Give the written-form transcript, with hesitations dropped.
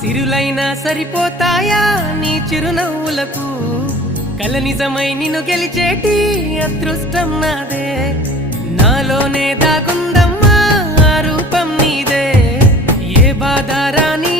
సిరులైనా సరిపోతాయా నీ చిరునవ్వులకు కల నిజమై నిన్ను గెలిచేటి అదృష్టం నాదే నాలోనే దాగుందమ్మా ఆ రూపం నీదే ఏ బాధ రాని